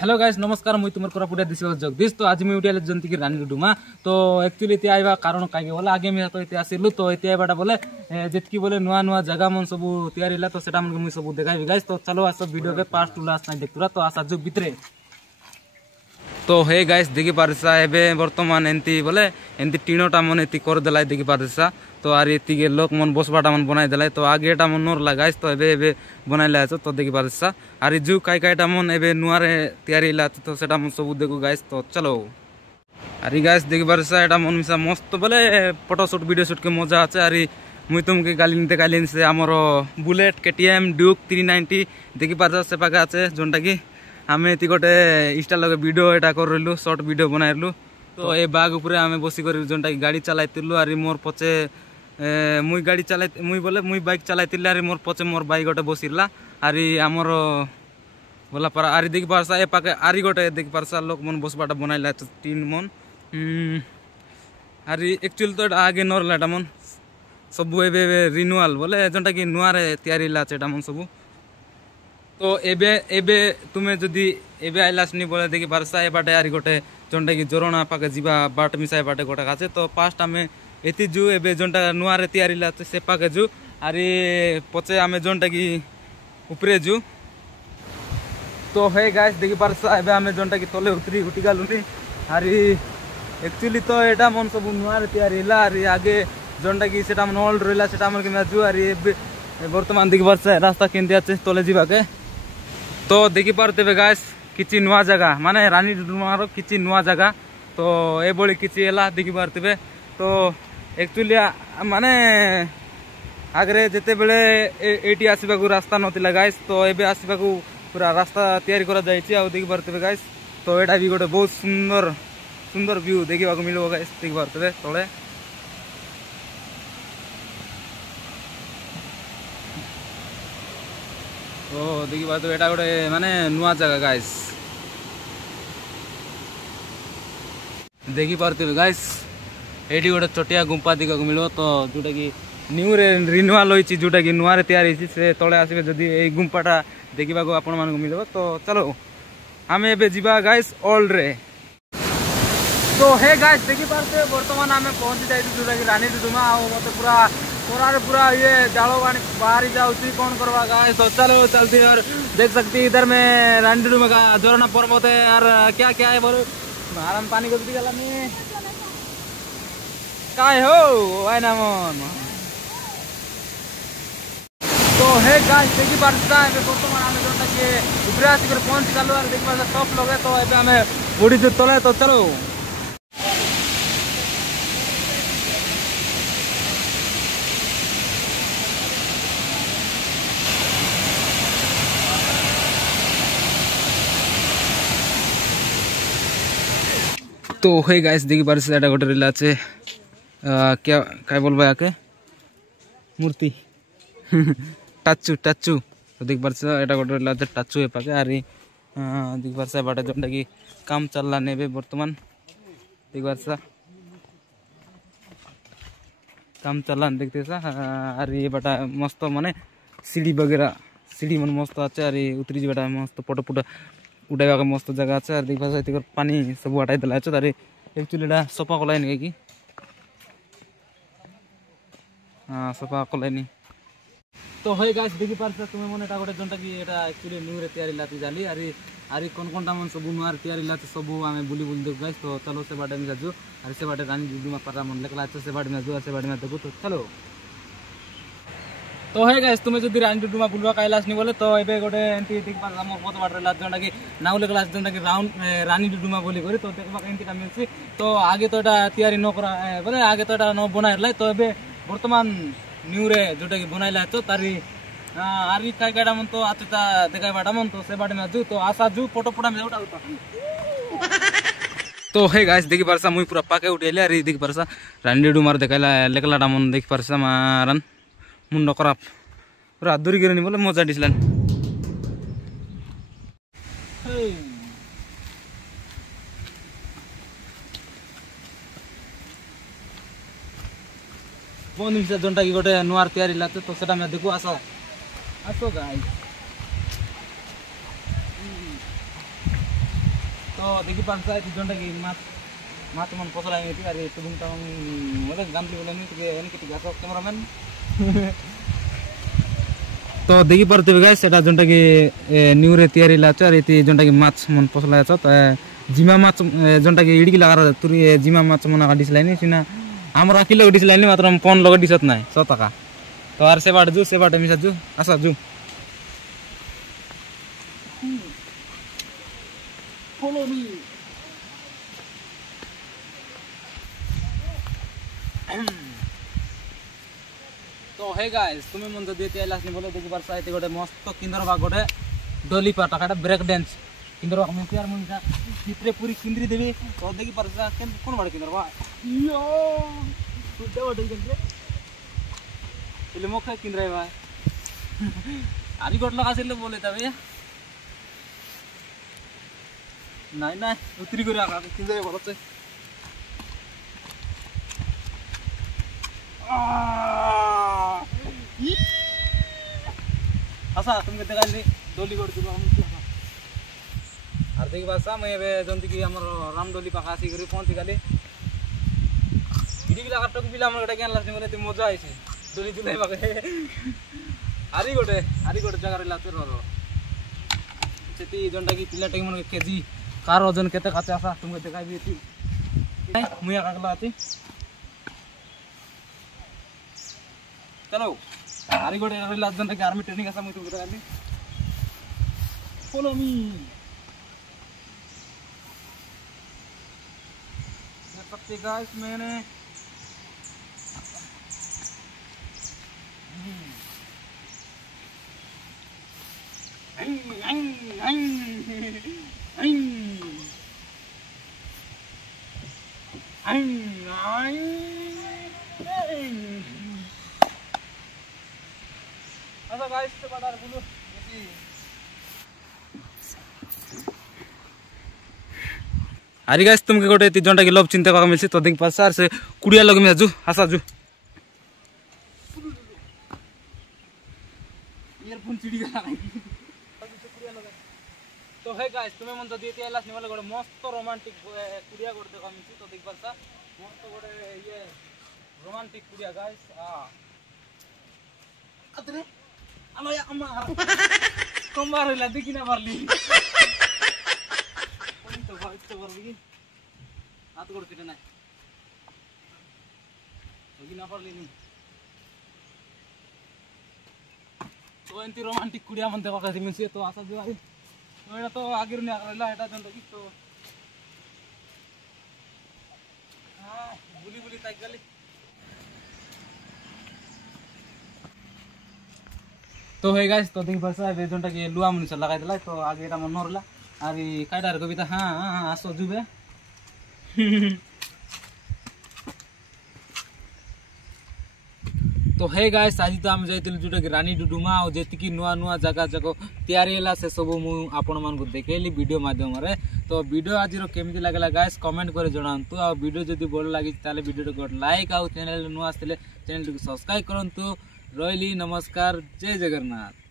Hello guys नमस्कार मुई तुमर कोरापुटिया दिसो जगदीश तो आज मुई उठिया जंती की रानी डुमा तो एक्चुअली इते आइबा कारण कागे बोला आगे मैं तो इते आसिलु तो इते आइबाटा बोले जेतकी बोले नुआ नुआ जगह मन सब तैयारीला तो सेटा मन मुई सब देखाइबी गाइस तो चलो आस वीडियो के पार्ट टू लास्ट नाइ देखतुरा तो आसा जो भितरे तो हे गाइस देखि पारसा एबे वर्तमान एंती बोले एंती टीनोटा मन एती कर देलाय देखि पारसा तो आर एती के लोक मन बसबाटा मन बनाई देलाय तो आगेटा मन नोर गाइस तो एबे एबे बनाइला आछो तो देखि पारसा आर जु काई काईटा मन एबे नुआरे तैयारी ला तो सेटा मन सब देखो गाइस तो चलो आर गाइस देखि पारसा एटा मन मिसा मस्त बोले फोटो शूट वीडियो शूट के मजा আছে आर मुई तुमके गाली निते गाली से हमरो बुलेट केटीएम ड्यूक 390 देखि पारसा से पाका আছে जोंटा की आम ये गोटे इंस्टा लगे वीडियो एटा कर रही सर्ट वीडियो बनाइलु तो ये बाग उपरे आम बसिक जोटा कि गाड़ी चलाइलु आर मोर पचे मुई गाड़ी चलाई मुई बोले मुई बाइक चलाइली आर मोर पचे मोर बाइक गोटे बसिला आर आमर बोला पारा आर देखि पारसा ए पाके आरी गोटे देखि पारसा लोक मन बसबाटा बनाइला टीन मन आर एक्चुअली तो आगे नरला मन सब एबे रिन्यूअल बोले जोटा कि नुआरे तैयारी ला मन सब तो एबे एबे तुम्हें जदि एबे आइलासनी बोले देखि पारसा ए बाटे आरी गोटे जोंटा कि जोरणा पाके जीवा बाट मिसाई बाटे गोटा आछे तो पास्ट आमे एति जु एबे जोंटा नुआरे तैयारी ला से पाके जु आरी पचे आमे जोंटा कि उपरे जु तो हे गाइस देखि पारसा एबे आमे जोंटा कि तले उतरी उठी गालुनी आरी एक्चुअली तो एटा मन सब नुआरे तैयारी ला आरी आगे जोंटा कि सेटा मन ओल्ड रहला सेटा मन के मजु आरी एबे वर्तमान देखि पारसा रास्ता केनते आछे तले जीवा के तो देखि पारते गाइस किछि नुआ जगह माने रानी डुडुमार किछि नुआ जगह तो ए बळी किछि एला देखि पारते तो एक्चुअली माने आगरे जेते बेले एटी आसीबा को रास्ता नथिला गाइस तो एबे आसीबा को पूरा रास्ता तैयारी करा जायछि आ देखि पारते गाइस तो एटा भी गोटे बहुत सुंदर सुंदर व्यू देखिबा को मिलबो गाइस देखि पारते तळे तो देखि पारते एटा गोटे माने नुआ जगह गाइस देखि पारते गाइस एटी गोटे चटिया गुंपा देखा मिलो तो जोटा कि न्यू रे रिन्यूअल होइछि जोटा कि नुआ रे तैयारी होइछि से तळे आसीबे जदी ए गुंपाटा देखिबा को आपण मान को मिलबो तो चलो हमें एबे जिबा गाइस ओल्ड रे तो हे गाइस देखि पारते वर्तमान हमें पहुंच जाई जोटा कि रानी डुडुमा आ मते पूरा कोरारे पूरा ये जालो पानी बाहर जाउची कौन करवा गाइस तो चलो चलती और देख सकती इधर में रानी डुडुमा का जोरना पर्वत है यार क्या क्या है बोलो आराम पानी को गला नहीं काय हो आय ना मन तो हे गाइस देखि पारता है वर्तमान हमें जोटा कि ऊपर आसी कर पहुंच गलो और देखि पारता टॉप लगे तो एबे हमें बॉडी जो तले तो चलो तो हे गाइस देखि पारसे एटा गोटे रिला আছে क्या काय बोलबा याके मूर्ति टाचू टाचू तो देखि पारसे एटा गोटे रिला আছে टाचू ए पाके आरी देखि पारसे बाटा जोंटा कि काम चलला नेबे वर्तमान देखि पारसा काम चलला देखते सा आरी ये बाटा मस्त माने सीढ़ी वगैरह सीढ़ी मन मस्त আছে आरी उतरी जी बाटा मस्त फोटो फोटो उठाइबा के मस्त जगह আছে আর देखबा सहित पानी सब हटाई देला আছে तारे एक्चुअली एटा सफा कलाई नै कि हां सफा कलाई नै तो हे गाइस देखि पारछ तुमे मन एटा गोटे जोंटा कि एटा एक्चुअली न्यू रे तैयारी लाती जाली आरी कोन कोनटा मन सब नुआर तैयारी लाती सब आमे बुली बुली देख गाइस तो चलो से बाटे में जाजू आर से बाटे रानी डुडुमा पारा मन लेकला আছে से बाटे में जाजू से बाटे में देखो तो चलो तो हे गाइस तुमे जदी रानी डुडुमा बुलवा काइलास नि बोले तो एबे गोटे एंती देख पा हम बहुत बाटर ला जोंटा कि नाउ ले क्लास जोंटा कि राउंड रानी डुडुमा बोली करी तो देखबा एंती टा मिलसी तो आगे तो एटा तैयारी न करा बोले आगे तो एटा न बनाइला तो एबे वर्तमान न्यू रे जोंटा कि बनाइला तो तारी आरी काय काडा मन तो आतता देखाय बाटा मन तो से बाटे में जू तो आशा जू फोटो फोटा में उठा तो हे गाइस देखि पारसा मुई पूरा पाके उठेले आरी देखि पारसा रानी डुडुमार देखाइला लेकलाटा मन देखि पारसा मारन मुंड खराब पूरा दूरी गिरनी बोले मजा दिसलान फोन मिसा जोंटा कि गोटे नुआर तैयारी लाते तो सेटा में देखो आसो आसो गाइस देखी पार्छ एति जोंटा कि माछ मन पसला एति अरे तुम तम मोले गांधली बोले नहीं के एन के गास कैमरामैन तो देखी पारते गाइस सेटा जोंटा कि न्यू रे तयारी लाच अरे एति जोंटा कि माछ मन पसला छ त जिमा माछ जोंटा कि इडकी लगा तुरी जिमा माछ मन गाडिस लाइनी सिना हमरा किलो डिस लाइनी मात्र पन लगा दिसत नाही 100 টাকা तो आर से बाट मिसा जु आसा जु follow me तो हे गाइस तुम्हें मन देते आलासनी बोले देखि बार साइते गोटे मस्त किंदर बा गोटे डोली पा टाकाटा ब्रेक डांस किंदर हम प्यार मन जा चित्रे पूरी किंदरी देबी तो देखि बार सा कोन बार किंदर बा यो सुद्धा बडे गंजे इले मोखा किंदरे बा आरी गोट लगा सिले बोले तबे नाही उतरी करे आका किंदरे बोलते आसा तुम केते गाली डोली गोड दिबो हम आर देखि बासा मैं बे जंती कि हमर राम डोली पाखासी करी पहुंची गाली इडी गिला कटक बिला हमर गटा ज्ञान लास बोले ते मजा आइसे डोली दुलाई बाके आरी गोटे जगह रे लाते रो सेती जंटा कि पिला टेक मन केजी कार ओजन केते काचे आसा तुम केते गाबी एती मुया कागला आती चलो आरी गोटे रे लास जंटा कि आर्मी ट्रेनिंग आसा मुई तुम केते गाबी फॉलो मी सकते गाइस मैंने अच्छा गाइस से बता बोलो अरे गाइस तुमके गोटे ती जोंटा कि लव चिंता का मिलसी तो देख पास से कुड़िया लग में आजू आसा जू ईयरफोन चिड़ी गला तो है गाइस तुम्हें मन तो देती आलास निवाले गोटे मस्त रोमांटिक कुड़िया गोटे देखा मिलसी तो देख पास मस्त गोटे ये रोमांटिक कुड़िया गाइस अरे अनो या अम्मा कम मार ला देखि ना मारली तो बरली हाथ गोड़ केटे ना होगी ना पड़ली नी तो एंती रोमांटिक कुड़िया मन देखा कैसे मिलसी तो आशा जो आई एटा तो आगे ने आगला एटा जन कि तो हां बुली ताक गली तो हे गाइस तो देख बसा बे जोंटा कि लुआ मुनि से लगाइ देला तो आगे एटा मन नरला अरे काइडार कविता हां आसो जुबे तो हे गाइस आज तो हम जाइतिल जोटा कि रानी डुडुमा और जेति कि नुआ जगह जको तयारी होला से सब मु आपन मान को देखेली वीडियो माध्यम रे तो वीडियो आज रो केमति लागला गाइस कमेंट करे जणांतु आ वीडियो जदी बोल लागी ताले वीडियो को लाइक आ चैनल नु आस्तले चैनल को सब्सक्राइब करंतु रोइली नमस्कार जय जगन्नाथ।